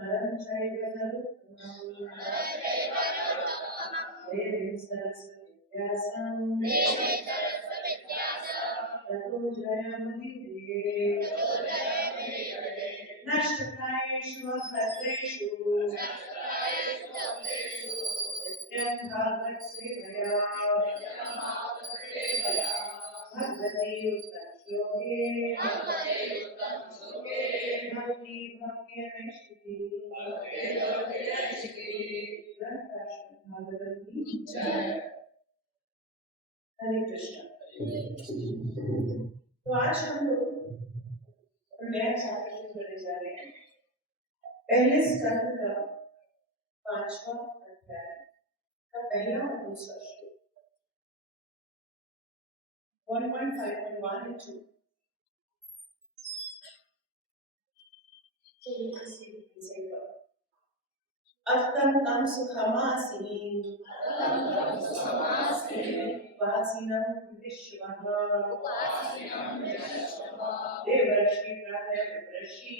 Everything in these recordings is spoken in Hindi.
नरं चैव देवीं सरस्वतीं व्यासं ततो जयमुदीरये नष्टप्रायेषु भद्रेषु नित्यं भागवतसेवया भगवते उत्तमश्लोके भक्ति भक्त्यनैष्टिकी भागवत की जय। हरे कृष्ण। तो आज हम लोग नया चैप्टर शुरू करने जा रहे हैं। पहले स्कंद का 5वां अध्याय का पहला और दूसरा श्लोक 1.5.1 and 2। अर्थम तम सुखमासीन वासिनम विश्वः देवर्षि प्रातर्षि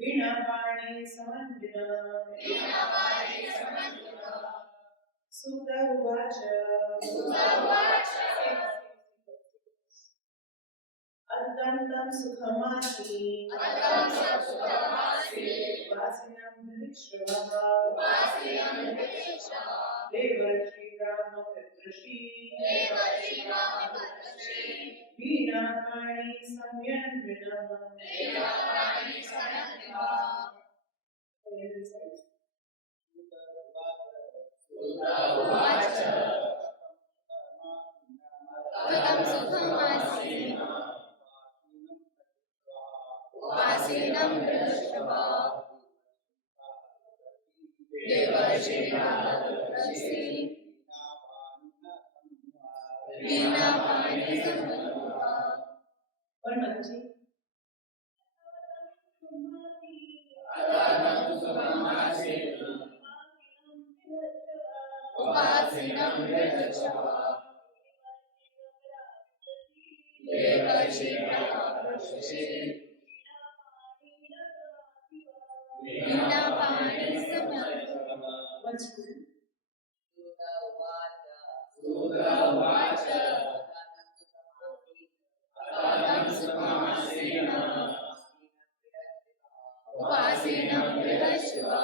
वीणापाणि समन्विता सुत उवाच अत्यन्तं सुखमासीत् वासिनं विश्वः देवर्षि ब्रह्मपितृषि वीणापाणि संयन्त्रिणः वासिनं विश्वः देवर्षि प्रातर्षि वीणापाणि संयन्त्रिणः। और मच्छी वासिनं विश्वः देवर्षि प्रातर्षि वीणापाणि संयन्त्रिणः। उवाच अर्थं सुखमासीन वासिनं विश्वः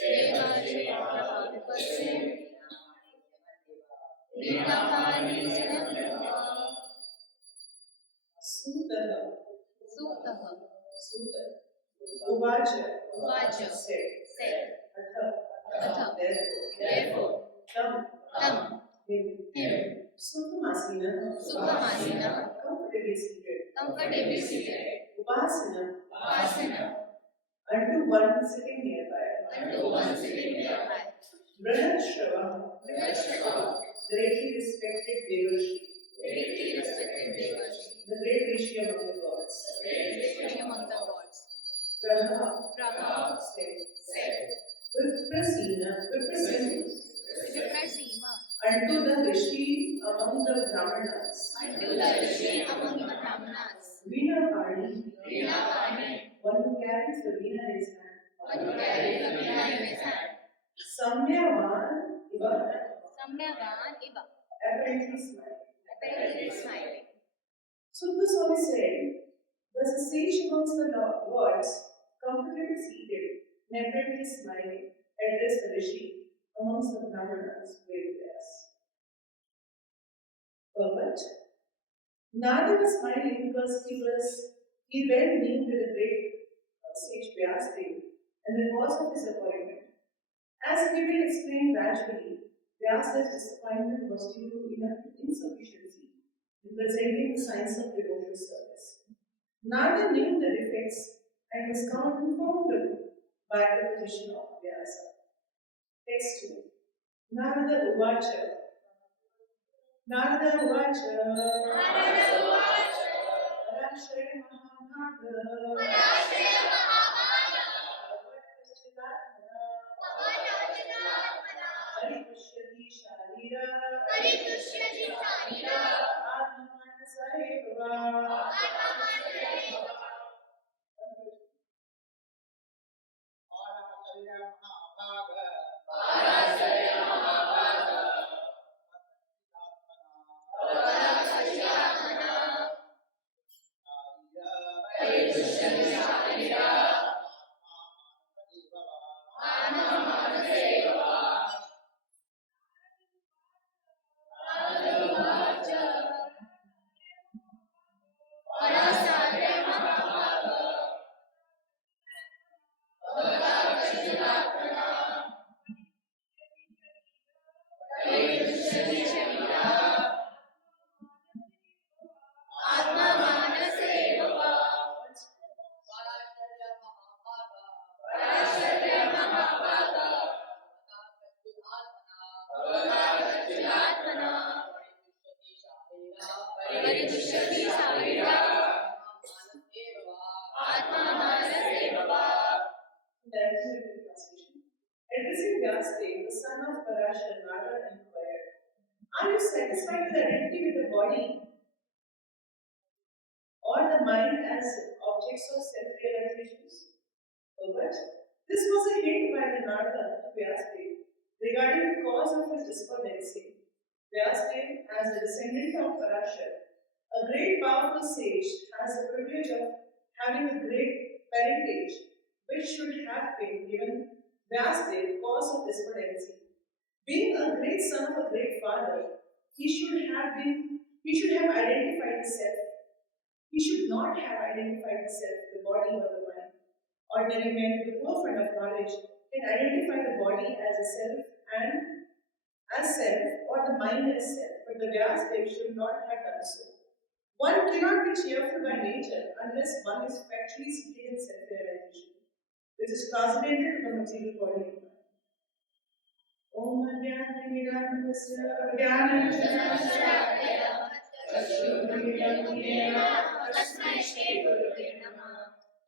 देवर्षि प्रातर्षि वीणापाणि संयन्त्रिणः। सूतः उवाच said therefore तम him सुखमासीन comfortably seated Upasana unto one sitting nearby. Brahmashrava greatly respected Devarshi, the great rishi among the gods. Prabha said, Viprasena unto the rishi among the Brahmanas. Veena-pani, one who carries the veena in his hand. Samyavan iva, apparently smiling. Sutta Swami said, thus a sage amongst the gods, comfortably seated, apparently smiling, addressed the rishi amongst the Brahmanas with Vyas. But Narada was smiling because he well knew that the great sage Vyasdev and the cause of his appointment. As we will explain gradually, Vyasdev's disappointment was due to insufficiency in presenting the signs of devotional service. Narada knew the defects and was confirmed by the petition of Vyasa. Text 2. Narada Uvacha. Parashaya Mahabhaga. Parikrishyati Sharira. Atmamanasareva. सृष्टि साविरा आत्मा मानसेव वा. Addressing Vyasdev, the son of Parashar, Narada inquired, "Are you satisfied with identity with the body or the mind as objects of self-realizations?" But this was a hint by the Narada to Vyasdev regarding the cause of his despondency. Vyasdev, as a descendant of Parashar, a great powerful sage, has the privilege of having a great parentage, which should have been given Vyasdev cause of despondency. Being a great son of a great father, he should have identified the self. He should not have identified the self, the body or the mind. Ordinary men with a poor fund of knowledge can identify the body as a self and as self or the mind as self, but the Vyasdev should not have done so. One cannot be cheerful by nature unless one is factually seated in self-realization, which is translated to the material body. Om Jnana तस्मै श्री गुरुवे नमः.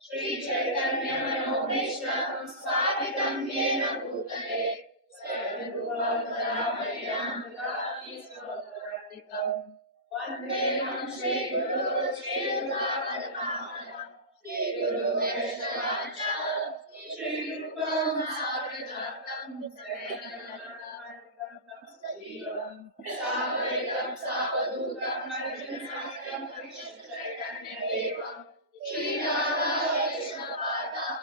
श्री चैतन्य मनोभीष्टं स्थापितं येन भूतले स्वयं रूपा कलामयं ददाति स्वपदान्तिकं. वन्देऽहं श्रीगुरुं श्रीयुतापदकमलं श्रीगुरुवैष्णवांश्च श्रीरूपं साग्रजातं सजीवं साद्वैतं सावधूतं हरिजनसहितं कृष्ण चैतन्यदेवं श्रीराधा कृष्णपादां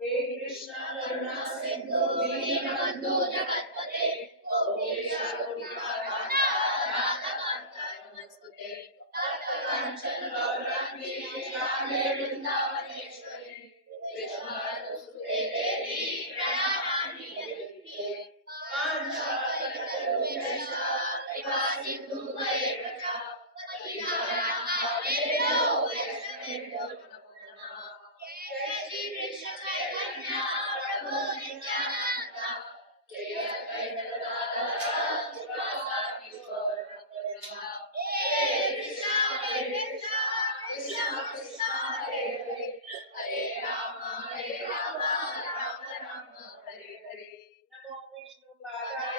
हे कृष्ण करुणा सिंधु दीनबंधु जगत्पते गोपेश गोपिकाकांत राधाकांत नमस्ते. तप्तकांचन गौरांगी श्यामे वृंदावनेश्वरी कृष्णानुसुते देवी प्रणमामि हरिप्रिये. कांचनकलकलुषा कृपा सिन्धुभयेव च पतितानां पावनेभ्यो वैष्णवेभ्यो नमो नमः. जय श्री कृष्ण चैतन्य प्रभु नित्यानंद श्री अद्वैत गदाधर श्रीवासादि गौर भक्तवृंद. हे कृष्ण कृष्ण कृष्ण हरे हरे हरे राम राम राम हरे हरे. नमो विष्णुपादाय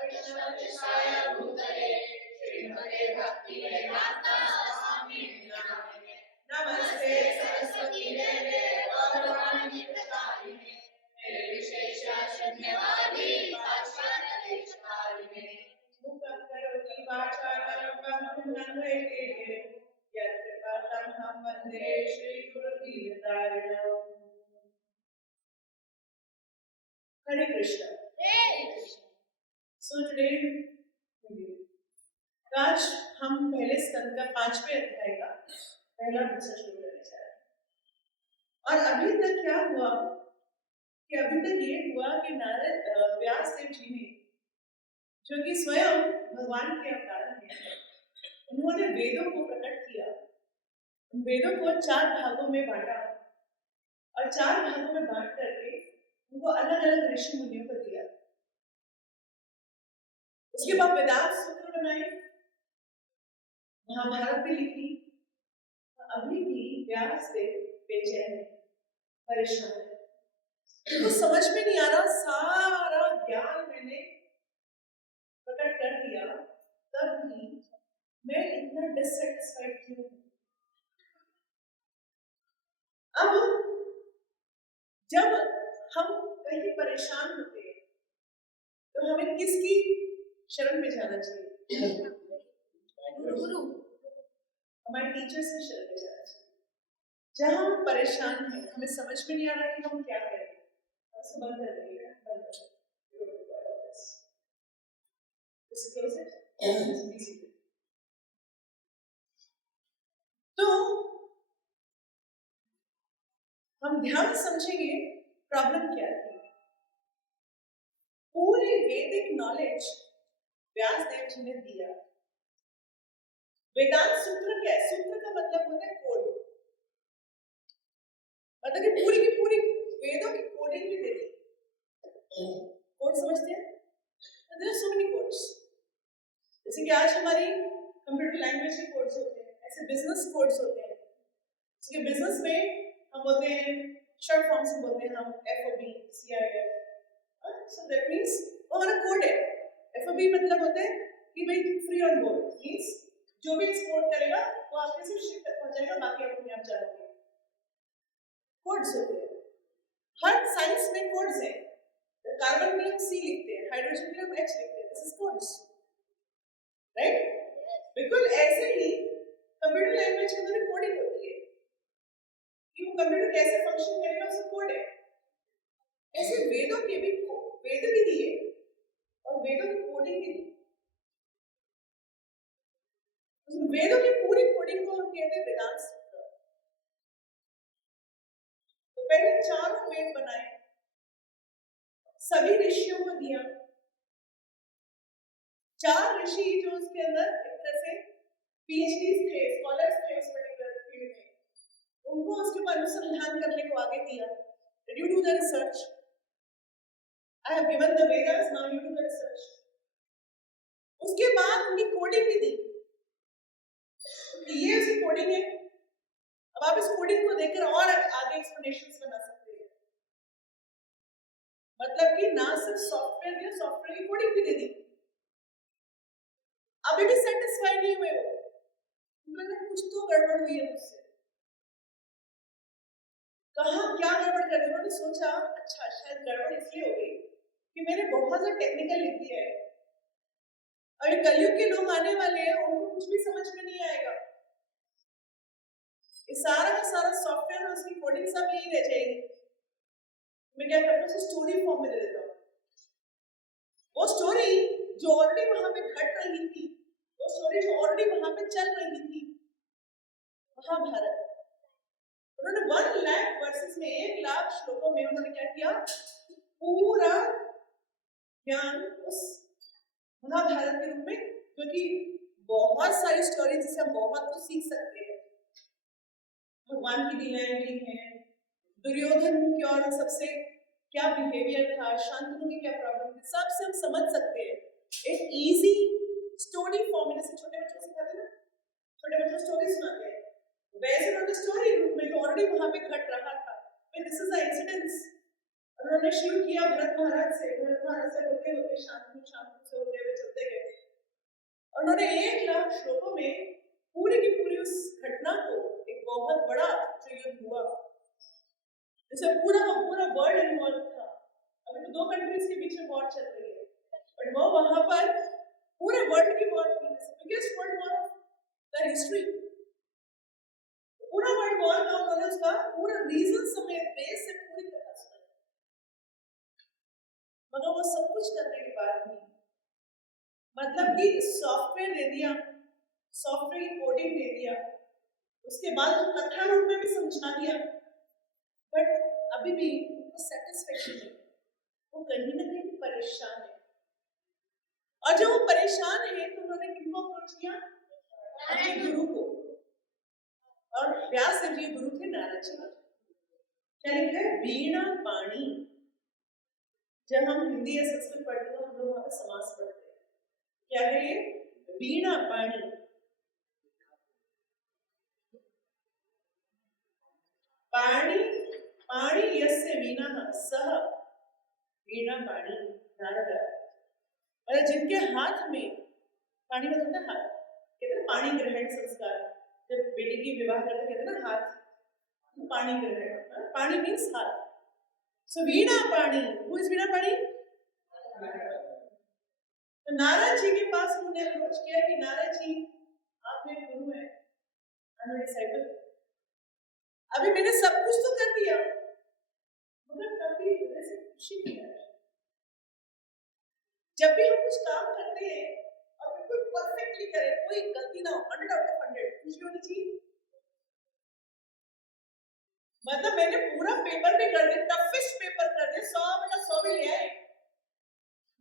कृष्ण कृष्णाय भूतले श्रीमते भक्ति वेदांत स्वामिने नामिने. नमस्ते सरस्वती देवे गौरवाणी प्रचारिणे निर्विशेष शून्यवादी पाश्चात्य देशकारिणे. मुखं करोति वाचालं पङ्गुं यत्कृपातमहं वन्दे श्रीगुरुदीनतारिणम्. Hare Krishna. So today, आज हम पहले स्कंद का 5वें अध्याय का पहला विषय शुरू करने जा रहे हैं. और अभी तक क्या हुआ कि अभी तक ये हुआ कि नारद व्यासदेव जी ने, जो कि स्वयं भगवान के अवतार हैं, उन्होंने वेदों को प्रकट किया. उन वेदों को 4 भागों में बांटा और 4 भागों में बांट करके उनको अलग अलग ऋषि मुनियों को दिया. उसके बाद वेदांत सूत्र बनाए, महाभारत भी लिखी. अभी भी व्यासदेव बेचैन है, परेशान है. तो समझ में नहीं आ रहा, सारा ज्ञान मैंने प्रकट कर दिया, तब भी मैं इतना डिससेटिस्फाइड क्यों हूं. अब जब हम कहीं परेशान होते हैं तो हमें किसकी शरण में जाना चाहिए? गुरु, हमारे टीचर से शरण में जाना चाहिए. जहां हम परेशान हैं, हमें समझ में नहीं आ रहा कि हम क्या करें, उसको बंद कर देंगे, बंद कर देंगे. तो हम ध्यान से समझेंगे प्रॉब्लम क्या थी. पूरे वैदिक नॉलेज व्यासदेव जी ने दिया. वेदांत सूत्र क्या है? सूत्र का मतलब होता है कोड. मतलब कि पूरी की पूरी वेदों की कोडिंग भी दे दी. कोड समझते हैं? There are so many codes. जैसे कि आज हमारी कंप्यूटर लैंग्वेज के कोड्स होते हैं, ऐसे बिजनेस कोड्स होते हैं। जैसे बिजनेस में हम बोलते हैं शॉर्ट फॉर्म से बोलते हैं हम FOB, CIF। So that means वो हमारा कोड है। FOB मतलब होता है कि भाई फ्री ऑन बोर्ड, मीन्स जो भी एक्सपोर्ट करेगा वो आपके सिर्फ शिप तक पहुंचाएगा, बाकी आप अपने आप जाओगे। कोड्स होते हैं, हर साइंस में कोड्स हैं। कार्बन के लिए C लिखते हैं, हाइड्रोजन के लिए H लिखते हैं, दिस इज कोड्स, राइट? बिल्कुल ऐसे ही कंप्यूटर लैंग्वेज के अंदर कोडिंग होती है कि वो कंप्यूटर कैसे फंक्शन करेगा, उसका कोड है। ऐसे वेदों के भी वेद भी दिए और वेदों की कोडिंग भी दी। वेदों की पूरी कोडिंग को हम कहते हैं वेदांत सूत्र। तो पहले 4 वेद बनाए, सभी ऋषियों को दिया। 4 ऋषि जो उसके अंदर एक तरह से PhDs थे, स्कॉलर्स थे उस पर्टिकुलर फील्ड में, उनको उसके ऊपर अनुसंधान करने को आगे दिया। Did you do the research? I have given the Vedas, now you do the research. उसके बाद उनकी कोडिंग भी दी। ये उसकी कोडिंग है। अब आप इस कोडिंग को देखकर और आगे एक्सप्लेनेशंस बना सकते हैं। मतलब कि ना सिर्फ सॉफ्टवेयर दिया, सॉफ्टवेयर की कोडिंग भी दे दी। अभी भी सेटिस्फाई नहीं हुए वो, मतलब कुछ तो गड़बड़ हुई है मुझसे। कहाँ क्या गड़बड़ कर दी? उन्होंने सोचा अच्छा शायद गड़बड़ इसलिए हो गई कि मैंने बहुत ज्यादा टेक्निकल लिख दिया है, और ये कलयुग के लोग आने वाले हैं, उनको कुछ भी समझ में नहीं आएगा। ये सारा का सारा सॉफ्टवेयर और उसकी कोडिंग सब यही रह जाएगी। मैं क्या करता हूँ, स्टोरी फॉर्म में दे देता हूँ। वो स्टोरी जो ऑलरेडी वहां पे घट रही थी, वो स्टोरी जो ऑलरेडी वहां पे चल रही थी, महाभारत, उन्होंने 1 लाख वर्सेस में 1 लाख श्लोकों में उन्होंने क्या किया, पूरा ज्ञान उस महाभारत के रूप में, क्योंकि बहुत सारी स्टोरी जिससे हम बहुत कुछ सीख सकते हैं। भगवान की लीलाएं भी हैं, दुर्योधन की और सबसे क्या बिहेवियर था, शांतनु की क्या प्रॉब्लम थी, सबसे हम समझ सकते हैं। एक इजी स्टोरी फॉर्म में, जैसे छोटे बच्चों सिखाते हैं ना, छोटे बच्चों स्टोरी सुनाते हैं, वैसे उन्होंने स्टोरी रूप में जो ऑलरेडी वहां पे घट रहा था, दिस इज अ इंसिडेंस, उन्होंने शुरू किया भरत महाराज से होते होते शांतनु से होते हुए चलते गए। उन्होंने 1 लाख श्लोकों में पूरी की पूरी उस घटना को, एक बहुत बड़ा जो युद्ध हुआ, जैसे पूरा वर्ल्ड इन्वॉल्व था। अभी तो 2 कंट्रीज के बीच में वॉर चल रही है, बट वो वहां पर पूरे वर्ल्ड की वॉर थी, biggest world war of the history. पूरा वर्ल्ड वॉर का उन्होंने उसका पूरा रीजन समेत बेस से पूरी तरह सुना। मगर वो सब कुछ करने के बाद भी, मतलब कि सॉफ्टवेयर दे दिया, सॉफ्टवेयर की कोडिंग दे दिया, उसके बाद कथा रूप में भी समझा दिया, बट अभी भी उनको सेटिस्फेक्शन नहीं, वो कहीं ना कहीं परेशान है। और जब वो परेशान है तो उन्होंने किनको अप्रोच किया, अपने गुरु को। और व्यास देव जी गुरु थे नारद जी। क्या लिखा है, वीणा पाणी। जब हम हिंदी या संस्कृत पढ़ते हैं तो हम लोग वहां पर समास पढ़ते हैं। क्या है ये, वीणा पाणी। पाणी पाणी यस्य वीणा सह वीणा पाणी नारद। मतलब जिनके हाथ में, पाणी मतलब ना हाथ, कहते हैं पाणी ग्रहण संस्कार, जब बेटी की विवाह करते कहते हैं ना हाथ, तो पाणी ग्रहण, पाणी मीन्स हाथ। सो वीणा पाणी, हु इज वीणा पाणी? तो नारद जी के पास उन्होंने अप्रोच किया कि नारद जी आप मेरे गुरु हैं, आई एम डिसाइपल। अभी मैंने सब कुछ तो कर दिया, मगर कभी हृदय से खुशी नहीं आ रही। जब भी हम कुछ काम करते हैं और बिल्कुल परफेक्टली करें, कोई गलती ना हो, 100 out of 100 खुशी होनी चाहिए। मतलब मैंने पूरा पेपर भी कर दिया, टफेस्ट पेपर कर दिया, 100/100 भी ले आए,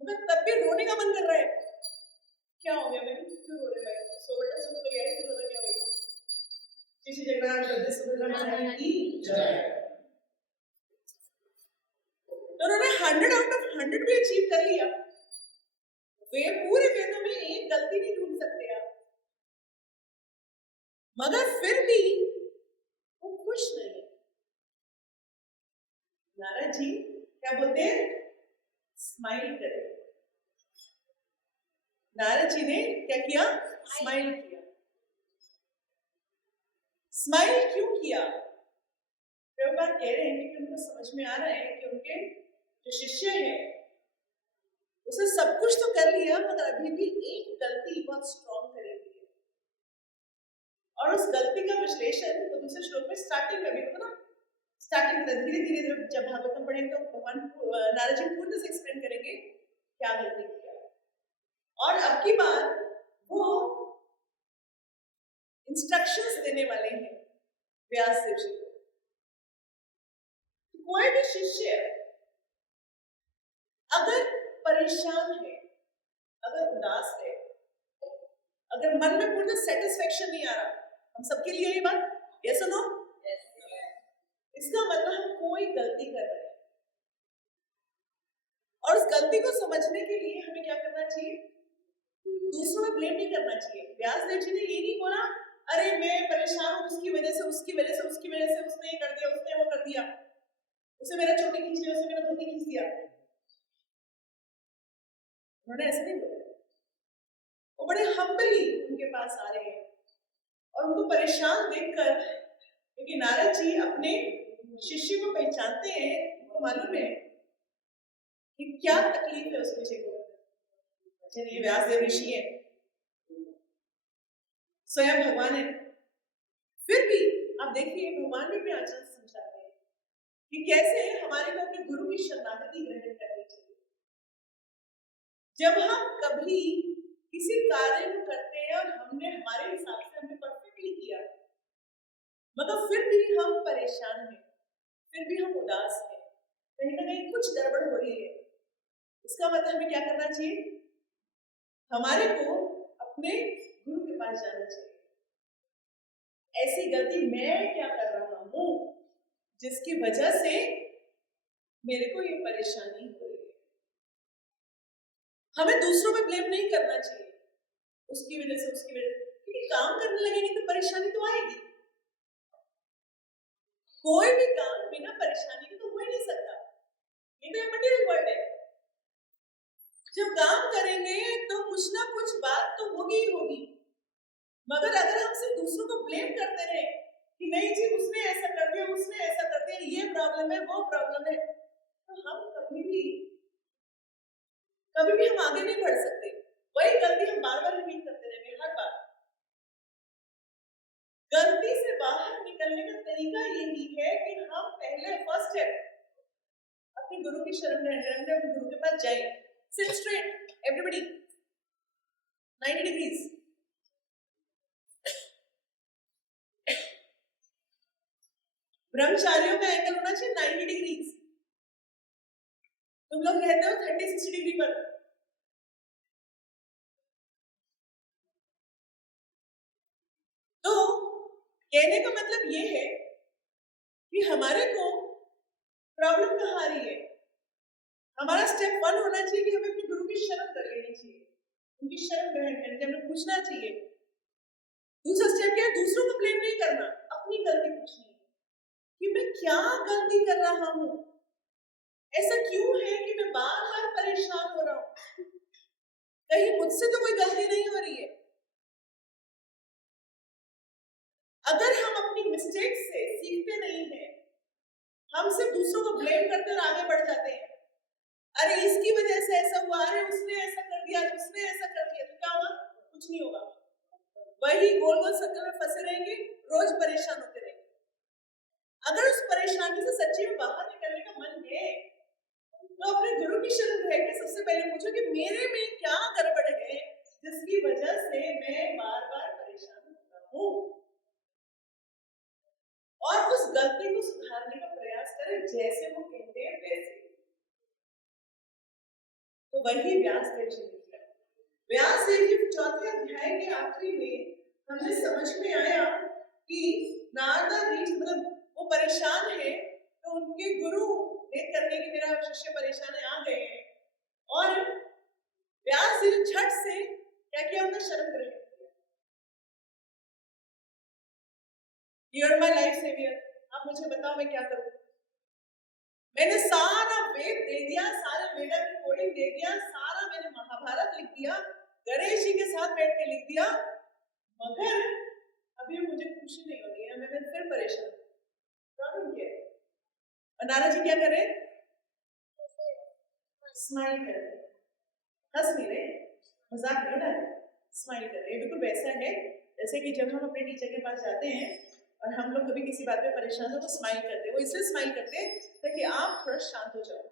मगर तब भी रोने का मन कर रहा है। क्या हो गया, मैं क्यों रो रहे हैं? 100/100 तो ले आए, फिर रोना क्या होगा? किसी जगह जल्दी सुबह की जय। तो उन्होंने 100 out of 100 भी अचीव कर लिया। वे पूरे वेदों में एक गलती नहीं मगर फिर भी वो खुश नहीं है। नारद जी क्या बोलते हैं? स्माइल करे। नारद जी ने क्या किया? स्माइल किया। स्माइल क्यों किया? प्रभुपाद कह रहे हैं कि उनको समझ में आ रहा है कि उनके जो शिष्य हैं उसने सब कुछ तो कर लिया, मगर अभी भी एक गलती बहुत स्ट्रॉन्ग करी हुई है। और उस गलती का विश्लेषण वो दूसरे श्लोक में स्टार्टिंग में भी ना, स्टार्टिंग में धीरे धीरे जब भागवतम पढ़ेंगे तो भगवान नारद जी पूर्ण से एक्सप्लेन करेंगे क्या गलती किया। और अब की बार वो इंस्ट्रक्शंस देने वाले हैं व्यास देव जी को। कोई भी शिष्य अगर परेशान है, अगर उदास है, अगर मन में पूर्ण सेटिस्फेक्शन नहीं आ रहा, हम सबके लिए ये बात यस और नो, इसका मतलब हम कोई गलती कर रहे हैं। और उस गलती को समझने के लिए हमें क्या करना चाहिए? दूसरों में ब्लेम नहीं करना चाहिए। व्यास देव जी ने ये नहीं बोला अरे मैं परेशान हूं उसकी वजह से, उसकी वजह से, उसकी वजह से, उसने ये कर दिया, उसने वो कर दिया, उसे मेरा चोटी खींच लिया, उसे मेरा धोती खींच दिया। उन्होंने ऐसा नहीं बोला। वो बड़े हम्बली उनके पास आ रहे हैं और उनको परेशान देखकर, क्योंकि नारद जी अपने शिष्य को पहचानते हैं, उनको मालूम है कि क्या तकलीफ है उस विषय को। ये व्यासदेव ऋषि है, स्वयं भगवान है, फिर भी आप देखिए भगवान भी अपने आचरण से समझाते हैं कि कैसे हमारे को अपने गुरु की शरणागति ग्रहण करनी चाहिए। जब हम कभी किसी कार्य को करते हैं और हमने हमारे हिसाब से हमने परफेक्टली किया, मगर फिर भी हम परेशान हैं, फिर भी हम उदास हैं, कहीं ना कहीं कुछ गड़बड़ हो रही है, इसका मतलब हमें क्या करना चाहिए? हमारे को अपने गुरु के पास जाना चाहिए। ऐसी गलती मैं क्या कर रहा हूं जिसकी वजह से मेरे को ये परेशानी हो रही है? हमें दूसरों पे ब्लेम नहीं करना चाहिए, उसकी वजह से, उसकी वजह से, क्योंकि काम करने लगेंगे तो परेशानी तो आएगी। कोई भी काम बिना परेशानी के तो हो ही नहीं सकता, ये तो मटेरियल वर्ल्ड है। जब काम करेंगे तो कुछ ना कुछ बात तो होगी ही होगी, मगर अगर हम सिर्फ दूसरों को ब्लेम करते रहे कि नहीं जी उसने ऐसा कर दिया, उसने ऐसा कर दिया, ये प्रॉब्लम है, वो प्रॉब्लम है, तो हम कभी भी हम आगे नहीं बढ़ सकते। वही गलती हम बार बार रिपीट करते रहेंगे हर बार। गलती से बाहर निकलने का तरीका यही है कि हम पहले फर्स्ट स्टेप अपने गुरु की शरण में रहकर अपने गुरु के पास जाए। Sit straight everybody, 90 degrees. ब्रह्मचारियों का एंगल होना चाहिए 90 डिग्रीज। तुम लोग रहते हो 30-60 डिग्री पर। तो कहने का मतलब ये है कि हमारे को प्रॉब्लम कहाँ आ रही है। हमारा स्टेप 1 होना चाहिए कि हमें अपने गुरु की शरण कर लेनी चाहिए, उनकी शरण ग्रहण करनी चाहिए, हमें पूछना चाहिए। दूसरा स्टेप क्या है? दूसरों को ब्लेम नहीं करना, अपनी गलती पूछनी है कि मैं क्या गलती कर रहा हूं, ऐसा क्यों है कि मैं बार बार परेशान हो रहा हूं, कहीं मुझसे तो कोई गलती नहीं हो रही है। अगर हम अपनी मिस्टेक से सीखते नहीं हैं, हम सिर्फ दूसरों को ब्लेम करते और आगे बढ़ जाते हैं, अरे इसकी वजह से ऐसा हुआ, अरे उसने ऐसा कर दिया, उसने ऐसा कर दिया, तो क्या होगा? कुछ नहीं होगा, वही गोल गोल सर्कल में फंसे रहेंगे, रोज परेशान होते रहेंगे। अगर उस परेशानी से सच्ची में बाहर निकलने का मन है तो अपने गुरु की शरण रह के सबसे पहले पूछो कि मेरे में क्या गड़बड़ है जिसकी वजह से मैं बार बार परेशान होता हूं, और उस गलती को सुधारने का प्रयास करें जैसे वो कहते हैं वैसे। तो वही व्यास देव जी ने किया। व्यास देव जी 4थे अध्याय के आखिरी में हमें समझ में आया कि नारदा ऋषि मतलब वो परेशान है, तो उनके गुरु देख करके कि मेरा शिष्य परेशान है आ गए हैं, और व्यास जी झट से क्या किया? उनका शरण ग्रहण किया। You are my life saviour, आप मुझे बताओ मैं क्या करूं। मैंने सारा वेद दे दिया, सारे वेदा की कोडिंग दे दिया, सारा मैंने महाभारत लिख दिया, गणेश जी के साथ बैठ के लिख दिया, मगर अभी मुझे खुशी नहीं हो रही है, मैं फिर परेशान। प्रॉब्लम क्या है? और नारद जी क्या कर रहे हैं? स्माइल कर रहे हैं, हंस नहीं रहे, मजाक नहीं उड़ा रहे, स्माइल कर रहे हैं। बिल्कुल वैसा है जैसे कि जब हम अपने टीचर के पास जाते हैं और हम लोग कभी किसी बात पे परेशान हो तो स्माइल करते हैं। वो इसलिए स्माइल करते हैं ताकि आप थोड़ा शांत हो जाओ,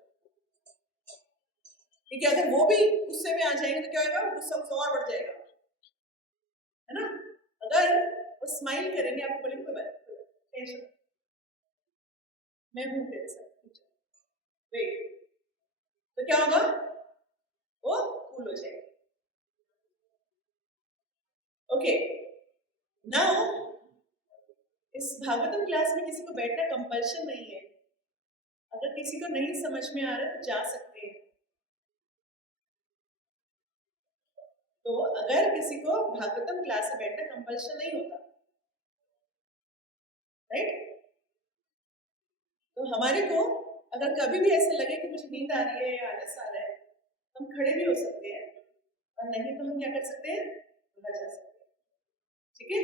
ठीक है। अगर वो भी गुस्से में आ जाएंगे तो क्या होगा, गुस्सा और बढ़ जाएगा, है ना। अगर वो स्माइल करेंगे, आपको बोलेंगे कोई बात टेंशन, मैं हूं तेरे साथ, वेट, तो क्या होगा, वो कूल हो जाएगा। ओके, नाउ इस भागवतम क्लास में किसी को बैठना कंपल्शन नहीं है। अगर किसी को नहीं समझ में आ रहा तो जा सकते हैं। तो अगर किसी को भागवतम क्लास में बैठना कंपल्शन नहीं होता, राइट। तो हमारे को अगर कभी भी ऐसे लगे कि मुझे नींद आ रही है या आलस आ रहा है, हम खड़े भी हो सकते हैं, और नहीं तो हम क्या कर सकते हैं, बाहर जा सकते हैं, ठीक है।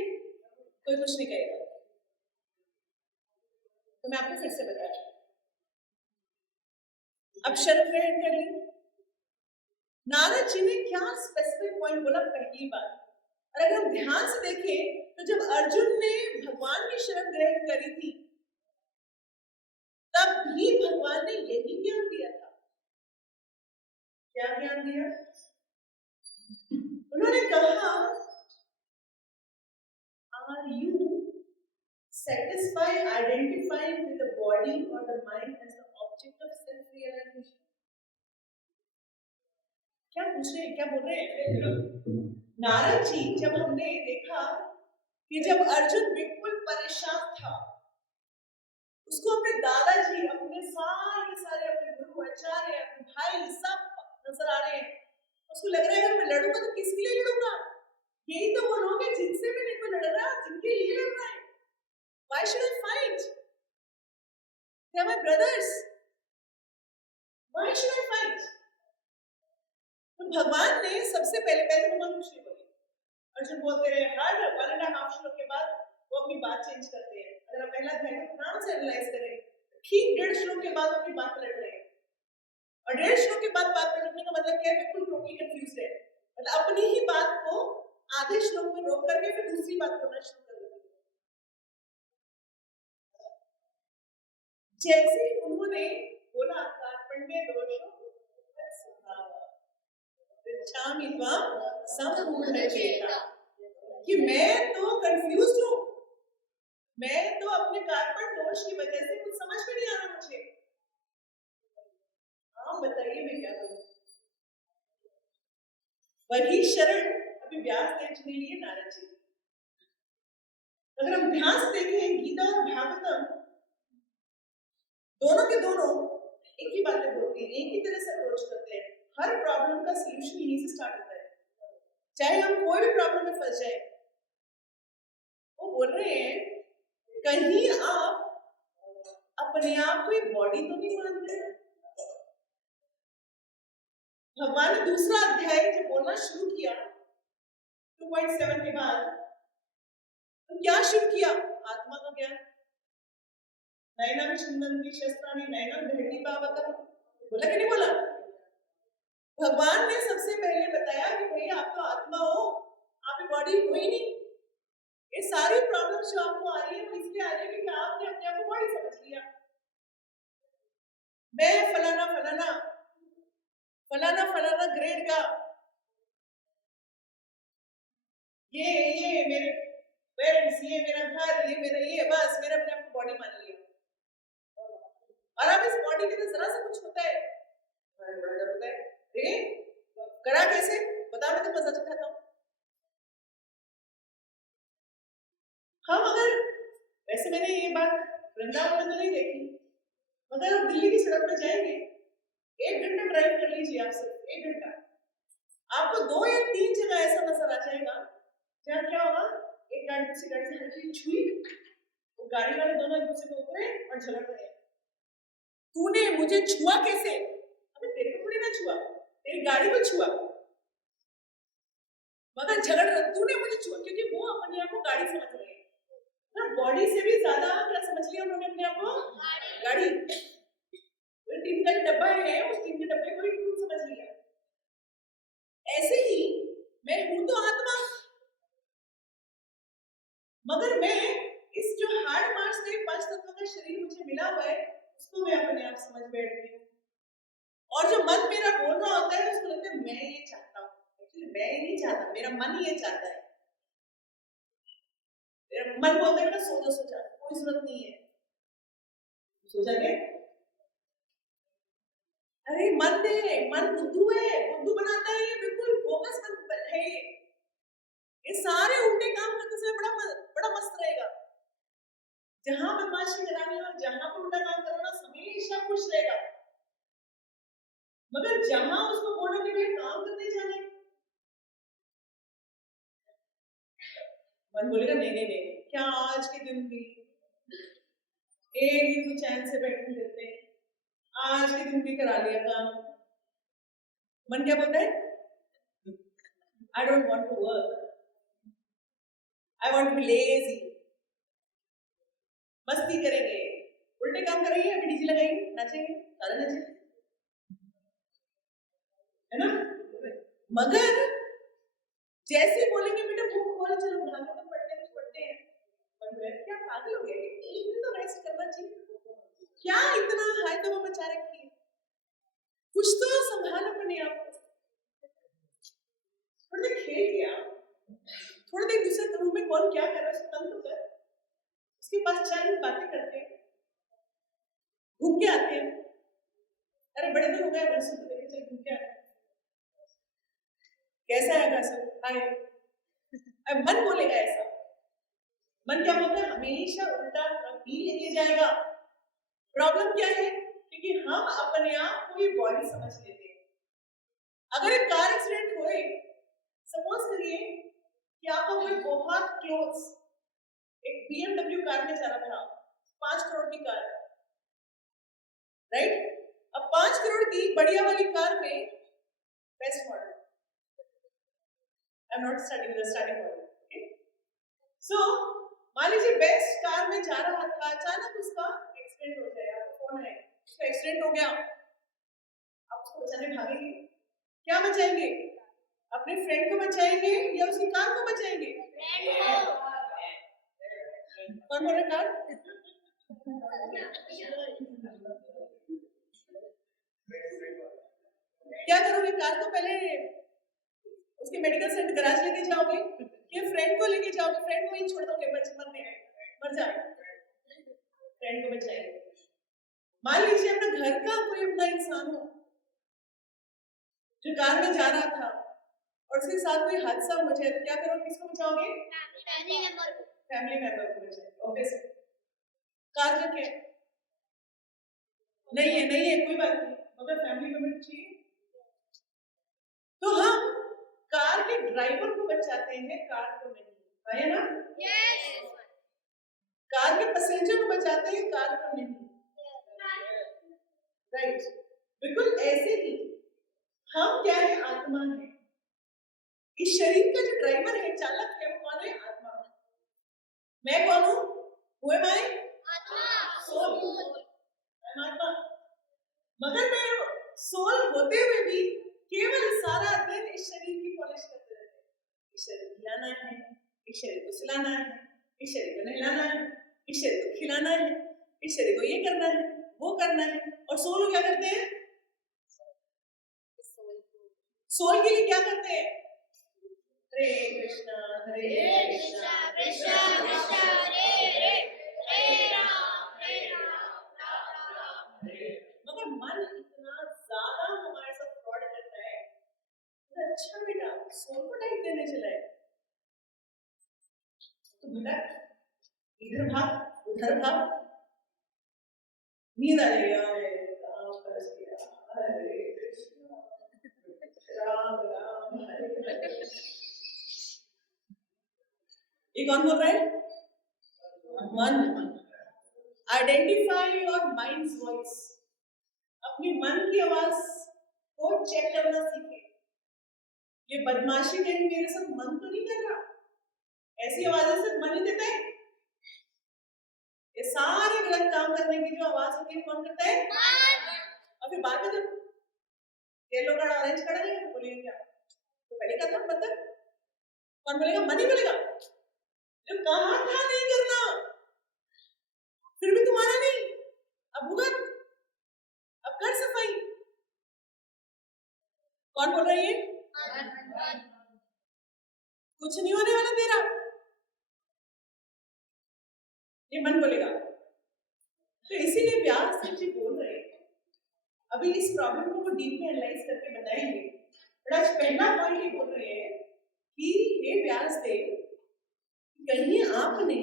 कोई कुछ नहीं कहेगा। तो मैं आपको फिर से बता रही हूँ, अब शरण ग्रहण कर ली। नारद जी ने क्या स्पेसिफिक पॉइंट बोला पहली बार, और अगर हम ध्यान से देखें तो जब अर्जुन ने भगवान की शरण ग्रहण करी थी तब भी भगवान ने यही ज्ञान दिया था। क्या ज्ञान दिया? उन्होंने कहा, are you satisfied identifying with the body or the mind as the object of self realization? क्या पूछ रहे हैं, क्या बोल रहे हैं नारद जी? जब हमने देखा कि जब अर्जुन बिल्कुल परेशान था, उसको अपने दादाजी, अपने सारे अपने गुरु आचार्य, अपने भाई सब नजर आ रहे हैं, उसको लग रहा है अगर मैं लड़ूंगा तो किसके लिए लड़ूंगा, यही तो वो लोग हैं जिनसे मैं नहीं लड़ रहा, जिनके लिए लड़ रहा है। Why should I fight? They are my brothers. Why should I fight? तो भगवान ने सबसे पहले भगवान कुछ नहीं बोले। अर्जुन बोलते रहे, हर 1.5 श्लोक के बाद वो अपनी बात चेंज करते हैं। अगर आप पहला अध्याय को ध्यान से एनालाइज करें, ठीक 1.5 श्लोक के बाद अपनी बात पलट रहे हैं, और 1.5 श्लोक के बाद बात पलटने का मतलब क्या है, बिल्कुल टोटली कंफ्यूज है, मतलब अपनी ही बात को आधे श्लोक में रोक करके फिर दूसरी बात करना शुरू कर देते हैं। जैसे उन्होंने बोला कार्पण्य दोषो कि मैं तो कंफ्यूज हूं, मैं तो अपने कार्पण दोष की वजह से कुछ समझ में नहीं आ रहा मुझे, आप बताइए मैं क्या करूं। वही शरण अभी व्यास देव जी ने लिए नारद जी। अगर हम ध्यान से देखें, गीता और भागवतम दोनों के दोनों एक ही बातें बोलते हैं, एक ही तरह से अप्रोच करते हैं। हर प्रॉब्लम का सॉल्यूशन यहीं से स्टार्ट होता है, चाहे हम कोई भी प्रॉब्लम में फंस जाए। वो बोल रहे हैं, कहीं आप अपने आप को एक बॉडी तो नहीं मानते। भगवान ने दूसरा अध्याय जब बोलना शुरू किया 2.7 के बाद, तो क्या शुरू किया? आत्मा का ज्ञान। नैनम छिन्दन्ति शस्त्राणि नैनम दहति पावकः, बोला कि नहीं बोला? भगवान ने सबसे पहले बताया कि भाई आप तो आत्मा हो, आप बॉडी हो ही नहीं। ये सारी प्रॉब्लम्स जो आपको आ रही है वो इसलिए आ रही है क्योंकि आपने अपने आप को बॉडी समझ लिया। मैं फलाना फलाना फलाना फलाना ग्रेड का, ये मेरे पेरेंट्स, ये मेरा घर, ये मेरा ये, बस मेरा अपने आप को बॉडी मान लिया। और अब इस बॉडी के तो जरा सा कुछ होता है बड़ा होता है, कड़ा कैसे बताओ, मैं तो मजा खाता हूँ। हम अगर, वैसे मैंने ये बात वृंदावन में तो नहीं देखी, मगर आप दिल्ली की सड़क पर जाएंगे, 1 घंटा ड्राइव कर लीजिए, आप सिर्फ 1 घंटा, आपको 2 या 3 जगह ऐसा नजर आ जाएगा जहाँ क्या होगा, एक गाड़ी से हल्की छुई गाड़ी वाले दोनों एक दूसरे को उतरे और झगड़ रहे हैं, तूने मुझे छुआ कैसे? अबे तेरे को थोड़ी ना छुआ, तेरी गाड़ी को छुआ, मगर झगड़ रहे तूने मुझे छुआ, क्योंकि वो अपने आप को गाड़ी समझ रहे हैं ना, बॉडी से भी ज्यादा क्या समझ लिया उन्होंने अपने आप को? गाड़ी। टीन का जो डब्बा है उस टीन के डब्बे को ही खुद समझ लिया। ऐसे ही मैं हूं तो आत्मा, मगर मैं इस जो हार्ड मार्च से पंच तत्व का शरीर मुझे मिला हुआ है उसको मैं अपने आप समझ बैठती हूँ। और जो मन मेरा बोल रहा होता है उसको लगता है मैं ये चाहता हूँ, एक्चुअली मैं ये नहीं चाहता, मेरा मन ये चाहता है। मेरा मन बोलता है बेटा सो जा, कोई जरूरत नहीं है, सो जाके। अरे मन बुद्धू है, बुद्धू बनाता है, ये बिल्कुल बोगस मन है। ये सारे उल्टे काम करने से बड़ा मस्त रहेगा। जहां बदमाशी करानी हो, जहां पर उल्टा काम करना, हमेशा खुश रहेगा। मगर जहां उसको बोलो कि भैया काम करने जाने, मन बोलेगा नहीं, क्या आज के दिन भी एक दिन तो चैन से बैठने देते हैं, आज के दिन भी करा लिया काम। मन क्या बोलता है? I don't want to work. I want to be lazy. मस्ती करेंगे, उल्टे काम करेंगे, अभी डीजे लगाएंगे, नाचेंगे, सारे नाचेंगे, है ना? मगर जैसे बोलेंगे बेटा भूख खोल, चलो भागो तो पढ़ते हैं, क्या पागल हो गए? एक दिन तो रेस्ट करना चाहिए, क्या इतना हाय तो वो बचा रखी है? कुछ तो संभालो अपने आप को। थोड़ा देर खेल गया, थोड़ा देर दूसरे रूम में कौन क्या कर रहा है तंग तो कर, उसके पास 4 मिनट बातें करते हैं, घूम के आते हैं। अरे बड़े दिन हो गए घर से तो देखे, चल घूम के आते हैं। कैसा है घर से? हाय। अब मन बोलेगा ऐसा, मन क्या बोलता है? हमेशा उल्टा ही लेके जाएगा। प्रॉब्लम क्या है? क्योंकि हम अपने आप को ये बॉडी समझ लेते हैं। अगर एक कार एक्सीडेंट हुए, सपोज करिए कि आपका कोई बहुत क्लोज एक BMW कार में जा रहा था, 5 करोड़ की कार, राइट? अब 5 करोड़ की बढ़िया वाली कार में best model, I am not starting model, okay? So मान लीजिए बेस्ट कार में जा रहा था, अचानक उसका एक्सीडेंट हो जाए, आपको फोन है उसका एक्सीडेंट हो गया, आप उसको बचाने भागेंगे, क्या बचाएंगे? अपने फ्रेंड को बचाएंगे या उसकी कार को बचाएंगे? कौन बोल रहा कार? क्या करोगे? कार को पहले उसके मेडिकल सेंटर गैराज लेके जाओगे या फ्रेंड को लेके जाओगे? फ्रेंड को ही छोड़ दोगे, मर जाए, फ्रेंड को बचाएंगे। मान लीजिए अपना घर का कोई अपना इंसान हो जो कार में जा रहा था और उसके साथ कोई हादसा हो जाए, तो क्या करोगे? किसको बचाओगे? फैमिली मेंबर को बचाएंगे, ऑब्वियसली। कार का क्या? नहीं है, कोई बात नहीं, मगर फैमिली मेंबर चाहिए। तो हम कार के ड्राइवर को बचाते हैं, कार को नहीं, है ना? yes. कार के पैसेंजर को बचाते हैं, कार को नहीं, राइट? बिल्कुल ऐसे ही हम क्या है? आत्मा है। इस शरीर का जो ड्राइवर है, चालक है, वो कौन है? आत्मा। मैं कौन हूँ? Who am I? सोल। आत्मा। मगर मैं सोल होते हुए भी केवल सारा दिन इस शरीर की पॉलिश करते रहते हैं। इस शरीर को खिलाना है, इस शरीर को सुलाना है, इस शरीर को नहलाना है, इस शरीर को खिलाना है, इस शरीर को ये करना है, वो करना है। और सोल क्या करते हैं? सोल के लिए क्या करते हैं? हरे कृष्णा कृष्णा कृष्णा हरे हरे, हरे राम राम हरे। मगर मन इतना ज्यादा हमारे साथ फ्रॉड करता है। अच्छा बेटा, सोल को टाइम देने चला है तो बेटा इधर भाग, उधर भाग, नींद आ जाएगा। हरे कृष्णा राम राम हरे हरे। ये कौन बोल रहा है? मन। आइडेंटिफाई योर माइंड्स वॉइस, अपनी मन की आवाज को चेक करना सीखे। ये बदमाशी कहीं मेरे साथ मन तो नहीं कर रहा, ऐसी आवाजें सिर्फ मन ही देता है। ये सारे गलत काम करने की जो आवाज होती है कौन करता है? और फिर बाद में जब येलो कार्ड ऑरेंज कार्ड नहीं तो बोलेंगे क्या तो पहले का था मतलब कौन बोलेगा? मन ही बोलेगा। जब कहा था नहीं करना फिर भी तुम्हारा नहीं, अब भुगत, अब कर सफाई। कौन बोल रही है? कुछ नहीं होने वाला तेरा, ये मन बोलेगा। तो इसीलिए व्यास देव जी बोल रहे हैं, अभी इस प्रॉब्लम को वो डीप में एनालाइज करके बताएंगे। बट आज पहला पॉइंट ये बोल रहे हैं कि हे व्यास देव, कहीं आपने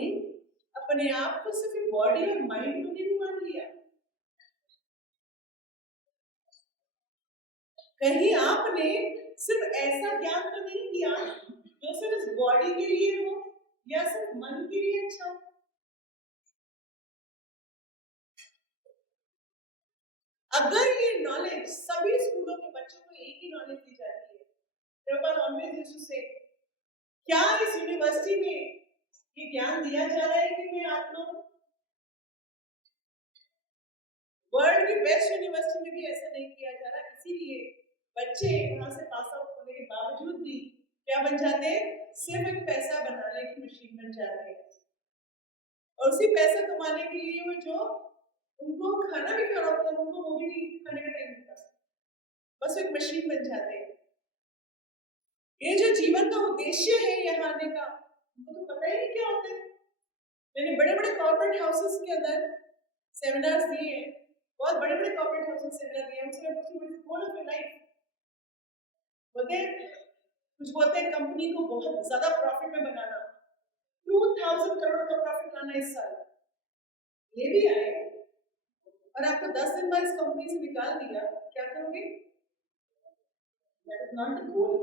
अपने आप को सिर्फ बॉडी और माइंड को नहीं मान लिया, कहीं आपने सिर्फ ऐसा ज्ञान तो नहीं किया जो सिर्फ इस बॉडी के लिए हो या सिर्फ मन के लिए अच्छा हो। अगर ये नॉलेज सभी स्कूलों के बच्चों को एक ही नॉलेज दी जाती है, प्रभुपाद ऑलवेज यूज्ड टू से, क्या इस यूनिवर्सिटी में ये ज्ञान दिया जा रहा है कि मैं आत्मा हूं? वर्ल्ड की बेस्ट यूनिवर्सिटी में भी ऐसा नहीं किया जा रहा, इसीलिए बच्चे वहां से पास आउट होने के बावजूद भी क्या बन जाते हैं? सिर्फ एक पैसा बनाने की मशीन बन जाते हैं। और उसी पैसा कमाने के लिए वो जो उनको खाना भी खाना होता है, उनको वो भी नहीं खाने का टाइम मिलता, बस एक मशीन बन जाते हैं। ये जो जीवन का उद्देश्य है यहाँ आने का, उनको तो पता ही नहीं क्या होता है। मैंने बड़े बड़े कॉर्पोरेट हाउसेस के अंदर सेमिनार्स दिए हैं, बहुत बड़े बड़े कॉर्पोरेट हाउसेस सेमिनार दिए हैं, उनसे मैं पूछती हूँ गोल ऑफ योर लाइफ, बोलते हैं कुछ बोलते हैं कंपनी को बहुत ज्यादा प्रॉफिट में बनाना, 2000 करोड़ का प्रॉफिट लाना इस साल, ये भी आए और आपको 10 दिन बाद इस कंपनी से निकाल दिया, क्या करोगे? That is not the goal,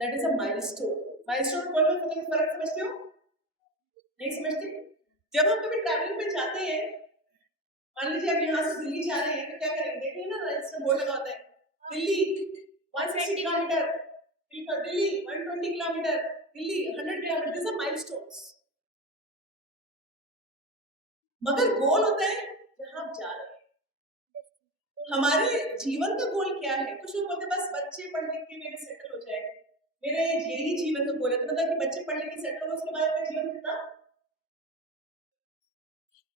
that is a milestone. Milestone goal में कुछ फर्क समझते हो? नहीं समझते? जब हम कभी ट्रैवलिंग पे जाते हैं, मान लीजिए अब यहाँ से दिल्ली जा रहे हैं तो क्या करेंगे? देखिए ना रजिस्टर बोर्ड लगा होता है, Delhi 160 kilometre, Delhi 120 kilometre, Delhi 100 kilometre, this are milestones. मगर गोल होता है जहां आप जा रहे हैं। हमारे जीवन का गोल क्या है? कुछ लोग बोलते हैं बस बच्चे पढ़ लिख के मेरे सेटल हो जाए, मेरे यही जीवन का गोल है। तो मतलब कि बच्चे पढ़ लिख के सेटल हो, उसके बाद आपका जीवन कितना?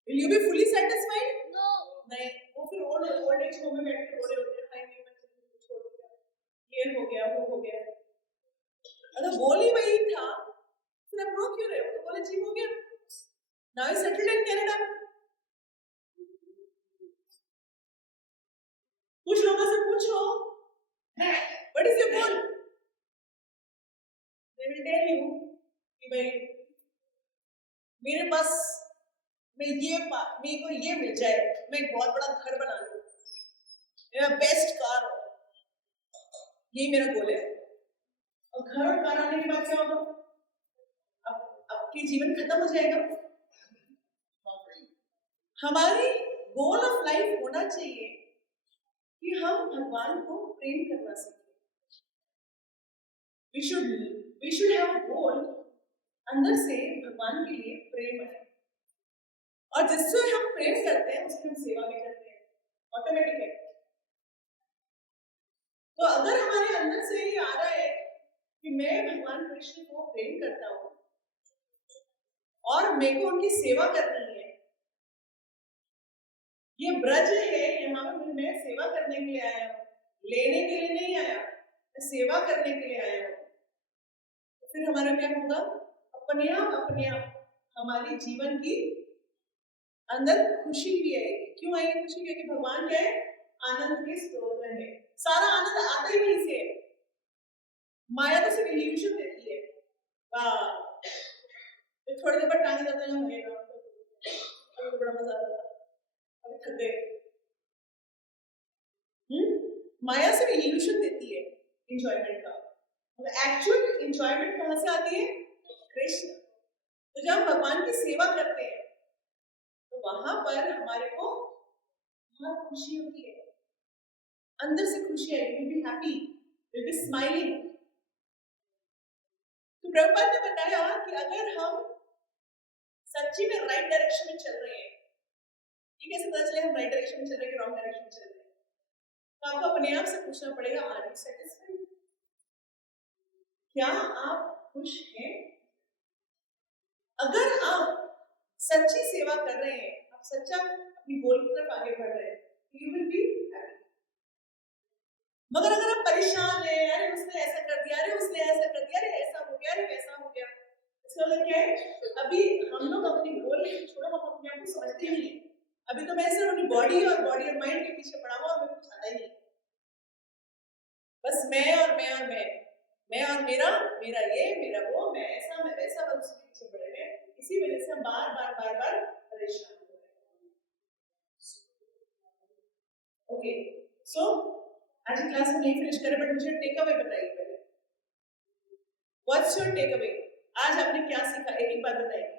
Will you be fully satisfied? No. नहीं, वो फिर ओल्ड एज होम में बैठ के रो रहे होते हैं, हाय मेरे बच्चे को छोड़ दिया, ये हो गया वो हो गया। अगर गोल ही वही था फिर आप रो क्यों रहे हो? तो बोले अचीव हो गया, now you settled in Canada. कुछ लोगों से पूछो what is your goal, they will tell you कि भाई मेरे पास मेरे को ये मिल जाए, मैं एक बहुत बड़ा घर बना लूं, मेरा बेस्ट कार हो, यही मेरा गोल है। और घर और कार आने के बाद क्या होगा? आपकी जीवन खत्म हो जाएगा। हमारी गोल ऑफ लाइफ होना चाहिए कि हम भगवान को प्रेम करना सीखें। we should have a goal, अंदर से भगवान के लिए प्रेम है, और जिससे हम प्रेम करते हैं उसकी हम सेवा भी करते हैं, ऑटोमेटिक है। तो अगर हमारे अंदर से ये आ रहा है कि मैं भगवान कृष्ण को प्रेम करता हूँ और मेरे को उनकी सेवा करनी है, ये ब्रज है, यहाँ पर मैं सेवा करने के लिए आया हूँ, लेने के लिए नहीं आया, मैं सेवा करने के लिए आया हूँ, तो फिर हमारा क्या होगा? अपने आप हमारी जीवन की अंदर खुशी भी आएगी। क्यों आएगी खुशी? क्योंकि भगवान क्या है? आनंद के स्रोत है, सारा आनंद आता ही वहीं से। माया तो सिर्फ इल्यूजन देती है, तो थोड़ी देर बाद टांगे जाते हैं, अभी तो बड़ा मजा आता था, अभी थक गए। माया सिर्फ इल्यूजन देती है एंजॉयमेंट का, एक्चुअल एंजॉयमेंट कहाँ से आती है? कृष्ण। तो जब हम भगवान की सेवा करते हैं वहां पर हमारे को बहुत खुशी होती है, अंदर से खुशी है, you will be happy, you will be smiling. तो प्रभुपाद ने बताया कि अगर हम सच्ची में राइट डायरेक्शन में चल रहे हैं, ठीक है, पता चले हम राइट डायरेक्शन में चल रहे हैं कि रॉन्ग डायरेक्शन में चल रहे हैं, तो आपको अपने आप से पूछना पड़ेगा, आर यू सेटिस्फाइड? क्या आप खुश हैं? अगर आप सच्ची सेवा कर रहे हैं, आप सच्चा अपनी गोल की तरफ आगे बढ़ रहे हैं, यू विल बी हैप्पी। मगर अगर आप परेशान हैं, अरे उसने ऐसा कर दिया, अरे उसने ऐसा कर दिया, अरे ऐसा हो गया, अरे वैसा हो गया, इसका मतलब क्या है? अभी हम लोग अपनी गोल छोड़ो, हम अपने आप को समझते ही नहीं। अभी तो मैं सिर्फ अपनी बॉडी और माइंड के पीछे पड़ा हुआ और मेरे कुछ आता ही नहीं। बस मैं और मैं और मैं और मेरा, मेरा ये, मेरा वो, मैं ऐसा, मैं वैसा, बस उसके पीछे पड़े हैं। इसी वजह से हम बार बार परेशान हो रहे हैं। ओके, सो आज की क्लास हम यही फिनिश करें, बट मुझे टेक अवे बताइए पहले। What's your take away? आज आपने क्या सीखा? एक एक बात बताइए।